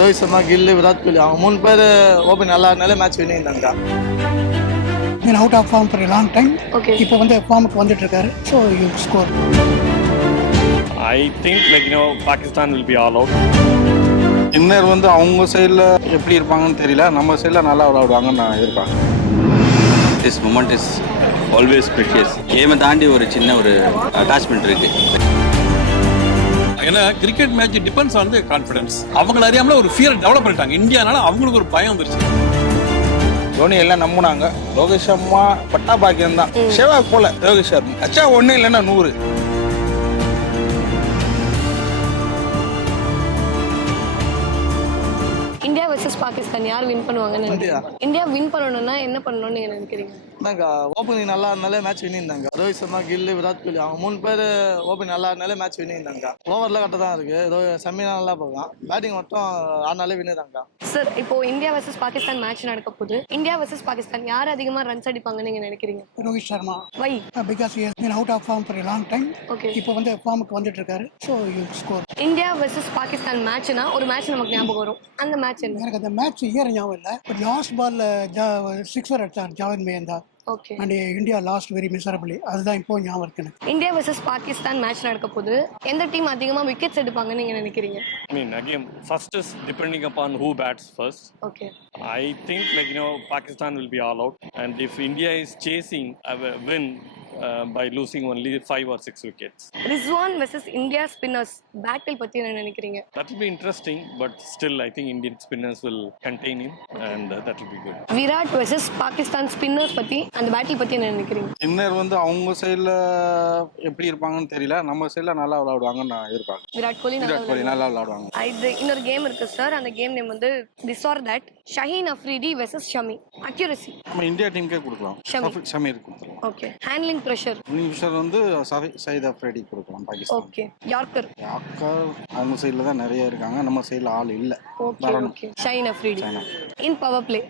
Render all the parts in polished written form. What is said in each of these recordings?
ரோஹித் சர்மா, கில், விராட் கோலி அவங்க 3 பேர் ஓப்பன் நல்லா இருந்தாலே மேட்ச் வின் இருந்தாங்க. Out of form for long time. Okay, இப்போ வந்து ஃபார்முக்கு வந்துட்டு இருக்காரு. So you score. I think Pakistan will be all out. இன்னர் வந்து அவங்க சைடில் எப்படி இருப்பாங்கன்னு தெரியல, நம்ம சைடில் நல்லா விளையாடுவாங்கன்னு நான் எதிர்பார்க்குறேன். This moment is always precious. கேமை தாண்டி ஒரு சின்ன ஒரு அட்டாச்மெண்ட் இருக்கு. ஏன்னா cricket match depends on the confidence. அவங்கள அறியாமல ஒரு ஃபியர் டெவலப் பண்ணிட்டாங்க இந்தியானால. அவங்களுக்கு ஒரு பயம் வந்துருச்சு. தோனி எல்லாம் நம்பினாங்க. ரோஹித் சர்மா பட்டா பாக்கியம் தான். சேவாக் போல ரோஹித் சர்மா அச்சா 1 இல்லைன்னா 100. இந்தியா வெர்சஸ் பாகிஸ்தான் யார் வின் பண்ணுவாங்கன்னு நினைக்கிறீங்க? இந்தியா வின் பண்ணணும்னா என்ன பண்ணணும்னு நீங்க நினைக்கிறீங்க? ஓப்பனிங் நல்லா இருந்தாலே மேட்ச் வின் இருந்தாங்க. ரோஹித் சர்மா, கில், விராட் கோலி அவங்க 3 பேர் ஓப்பன் நல்லா இருந்தாலே மேட்ச் வின் இருந்தாங்க. ஓவரில் கரெக்டாக தான் இருக்கு. ஏதோ செம்மினா நல்லா போகலாம். பேட்டிங் மட்டும் ஆனாலே வின் தாங்க. சார், இப்போ இந்தியா வெர்சஸ் பாகிஸ்தான் மேட்ச் நடக்க போகுது. இந்தியா வெர்சஸ் பாகிஸ்தான் யார் அதிகமா ரன்ஸ் அடிப்பாங்கன்னு நீங்க நினைக்கிறீங்க? Rohit Sharma. Why? Because he has been out of form for long time. Okay, இப்போ வந்து ஃபார்முக்கு வந்துட்டு இருக்காரு. So you score. India versus Pakistan மேட்ச்னா ஒரு மேட்ச் நமக்கு ஞாபகம் வரும். அந்த மேட்ச் என்ன? எனக்கு அந்த மேட்ச் இயர் ஞாபகம் இல்லை. பட் லாஸ்ட் பால்ல 6 அடிச்சார் Javed Miandad. Okay, and India lost very miserably. அதுதான் இப்போ ஞாபகம் இருக்கு எனக்கு. இந்தியா வெர்சஸ் பாகிஸ்தான் மேட்ச் நடக்க போகுது. எந்த டீம் அதிகமா விக்கெட்ஸ் எடுப்பாங்கன்னு நீங்க நினைக்கிறீங்க? I mean, again, first is depending upon who bats first. Okay, I think Pakistan will be all out, and if India is chasing a win by losing only 5 or 6 wickets, Rizwan versus India spinners பேட்டில் பத்தி என்ன நினைக்கிறீங்க? that will be interesting, but still I think Indian spinners will contain him, and that will be good. Virat versus Pakistan spinners பத்தி அந்த battle பத்தி என்ன நினைக்கிறீங்க? Inner வந்து அவங்க சைடில் எப்படி இருப்பாங்கன்னு தெரியல, நம்ம சைடில் நல்லா விளையாடுவாங்கன்னு நான் எதிர்பார்க்குறேன். விராட் கோலி நல்லா விளையாடுவாங்க. இது இன்னொரு கேம் இருக்கு சார். அந்த கேம் நேம் வந்து this or that. Shaheen Afridi versus Shami. Accuracy நம்ம இந்தியா டீமுக்கே கொடுக்கலாம். ஷமீர் கொடுக்கலாம். ஓகே, ஹேண்ட்லிங் பிரஷர் வந்து சயீத் அஃப்ரிடி கொடுக்கலாம் பாகிஸ்தான். ஓகே, யார்க்கர் அவங்க சைடில் தான் நிறைய இருக்காங்க, நம்ம சைடில் ஆள் இல்லை. Okay okay, Shaheen Afridi. In power play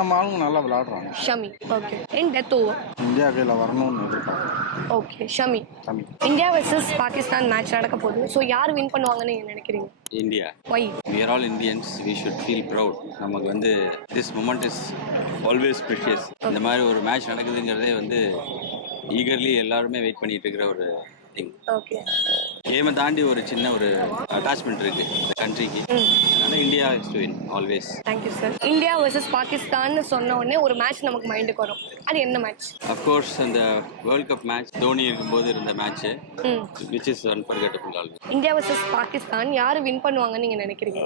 நம்ம ஆளுங்க நல்லா விளையாடுறாங்க. Shami. Okay, in death over India கையில் வரணும்னு எதிர்பார்க்குறேன். Okay, Shami. India versus Pakistan match நடக்க போகுது. ஸோ யார் வின் பண்ணுவாங்கன்னு நீங்க நினைக்கிறீங்க? India. Why? We are all Indians. We should feel proud. நமக்கு வந்து this moment is always precious. இந்த மாதிரி ஒரு மேட்ச் நடக்குதுங்கிறதே வந்து ஈகர்லி எல்லாருமே வெயிட் பண்ணிட்டு இருக்கிற ஒரு திங். ஓகே, கேமை தாண்டி ஒரு சின்ன ஒரு அட்டாச்மெண்ட் இருக்கு இந்த கண்ட்ரிக்கு. அதனால India is to win always. Thank you sir. India versus Pakistan சொன்ன உடனே ஒரு மேட்ச் நமக்கு மைண்டுக்கு வரும். அது என்ன மேட்ச்? ஆஃப் கோர்ஸ் அந்த வேர்ல்ட் கப் மேட்ச் தோனி இருக்கும்போது இருந்த match, which is unforgettable always. India versus Pakistan யார் வின் பண்ணுவாங்கன்னு நீங்க நினைக்கிறீங்க?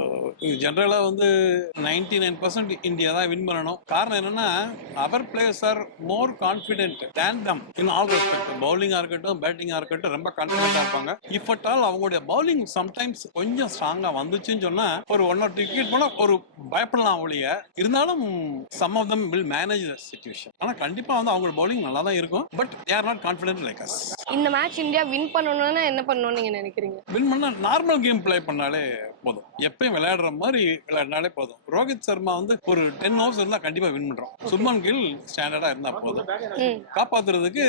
ஜெனரலா வந்து 99% இந்தியா தான் வின் பண்ணணும். காரணம் என்னன்னா our players are more confident than them in all respect. பவுலிங்கா இருக்கட்டும், பேட்டிங்கா இருக்கட்டும், ரொம்ப கான்ஃபிடென்ட்டா இருப்பாங்க. இஃப் அட் ஆல் அவங்களுடைய பவுலிங் சம்டைம்ஸ் கொஞ்சம் ஸ்ட்ராங்கா வந்துச்சுன்னு சொன்னா ஒரு 1 or 2 விக்கெட் போனா ஒரு பயப்படலாம் ஒழிய, இருந்தாலும் some of them will manage the situation. ஆனா கண்டிப்பா வந்து அவங்களோட பவுலிங் நல்லா தான் இருக்கும். But they are not confident like us. இந்த மேட்ச் இந்தியா வின் பண்ணணும்னா என்ன பண்ணணும்னு நீங்க நினைக்கிறீங்க? வின் பண்ணா நார்மல் கேம் பிளே பண்ணாலே போதும். எப்பயும் விளையாடுற மாதிரி விளையாடினாலே போதும். ரோஹித் சர்மா வந்து ஒரு 10 ஓவர்ஸ் இருந்தா கண்டிப்பா வின் பண்றோம். சுப்மன் கில் ஸ்டாண்டர்டா இருந்தா போதும். காப்பாத்துறதுக்கு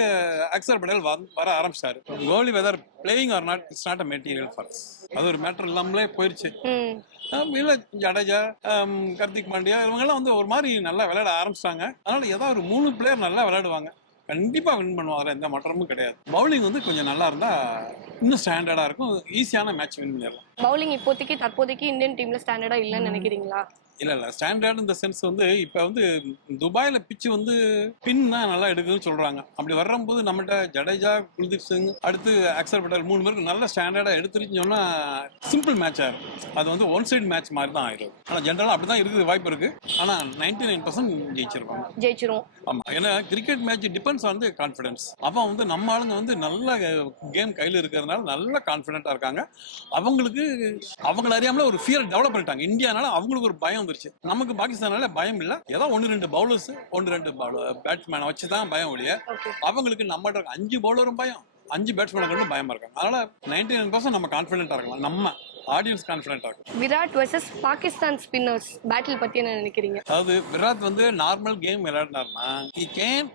அக்சர் பட்டேல் வர ஆரம்பிச்சாரு. Kohli whether playing or not, it's not a material for us. அது ஒரு மேட்டர் இல்லாமலே போயிருச்சு. இல்ல ஜடேஜா, கார்த்திக் பாண்டியா இவங்கெல்லாம் வந்து ஒரு மாதிரி நல்லா விளையாட ஆரம்பிச்சிட்டாங்க. அதனால ஏதாவது ஒரு 3 பிளேயர் நல்லா விளையாடுவாங்க, கண்டிப்பா வின் பண்ணுவாங்க. எந்த மாற்றமும் கிடையாது. பவுலிங் வந்து கொஞ்சம் நல்லா இருந்தா இன்னும் ஸ்டாண்டர்டா இருக்கும். ஈஸியான மேட்ச் வின் பண்ணிடலாம். பவுலிங் இப்போதைக்கு தற்போதைக்கு இந்தியன் டீம்ல ஸ்டாண்டர்டா இல்லன்னு நினைக்கிறீங்களா? இல்ல ஸ்டாண்டர்ட் இந்த சென்ஸ் வந்து இப்ப வந்து துபாயில பிச்சு வந்து பின் தான் நல்லா எடுக்குதுன்னு சொல்றாங்க. அப்படி வரும்போது நம்மகிட்ட ஜடேஜா, குல்தீப் சிங், அடுத்து அக்சர் பட்டேல் 3 பேருக்கு நல்ல ஸ்டாண்டர்டா எடுத்துருச்சுன்னு சொன்னா சிம்பிள் மேட்ச் ஆகும். அது வந்து ஒன் சைடு மேட்ச் மாதிரி தான் ஆயிடும். ஆனா ஜென்ரலா அப்படிதான் இருக்குது, வாய்ப்பு இருக்கு. ஆனா 99% ஜெயிச்சிருவோம். ஆமா, ஏன்னா cricket match depends on the confidence. அவன் வந்து நம்ம ஆளுங்க வந்து நல்ல கேம் கையில இருக்கிறதுனால நல்ல கான்ஃபிடென்ட்டா இருக்காங்க. அவங்களுக்கு அவங்கள அறியாமல ஒரு ஃபியர் டெவலப் பண்ணிட்டாங்க இந்தியானால. அவங்களுக்கு ஒரு பயம் வந்துருச்சு. நமக்கு பாகிஸ்தானால பயம் இல்ல. ஏதோ 1-2 பவுலர்ஸ் 1-2 பேட்ஸ்மேனை வச்சுதான் பயம் ஒழிய, அவங்களுக்கு நம்ம 5 பவுலரும் பயம், 5 பேட்ஸ்மேனுக்கு பயமா இருக்காங்க. அதனால 99% நம்ம கான்ஃபிடென்ட்டா இருக்கலாம். நம்ம ஆடியன்ஸ் கான்ஃபிடென்ட்டா இருக்கும். விராட் வெர்சஸ் பாகிஸ்தான் ஸ்பின்னர்ஸ் பேட்டில் பத்தி என்ன நினைக்கிறீங்க? அதாவது விராட் வந்து நார்மல் கேம் விளையாடினார்னா he can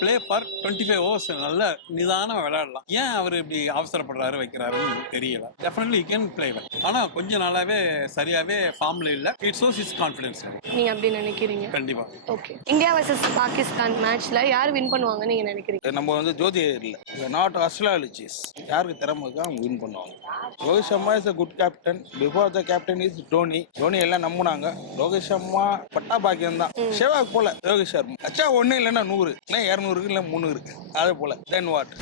play for 25 overs நல்ல நிதானம் விளையாடலாம். ஏன் அவர் இப்படி அவசரப்படுறாரு வைக்கிறாருன்னு தெரியல. Definitely he can play well. ஆனா கொஞ்ச நாளாவே சரியாவே ஃபார்ம்ல இல்ல. It shows his confidence. நீங்க அப்படி நினைக்கிறீங்க? கண்டிப்பா. ஓகே, இந்தியா வர்சஸ் பாகிஸ்தான் மேட்ச்ல யார் வின் பண்ணுவாங்க நீங்க நினைக்கிறீங்க? நம்ம வந்து ஜோதி இல்லை நாட் அஸ்ட்ராலஜிஸ், யாருக்கு திறமை இருக்கோ அவங்க வின் பண்ணுவாங்க. Rohit Sharma is a good captain. Before the captain is Dhoni. Dhoni எல்லாம் நம்பினாங்க. ரோஹித் சர்மா பட்டா பாக்கியம் தான். சேவாக் போல ரோஹித் சர்மா அச்சா 1 இல்லைன்னா 100 இல்லை 200 இல்லை 300 அது போல. Then what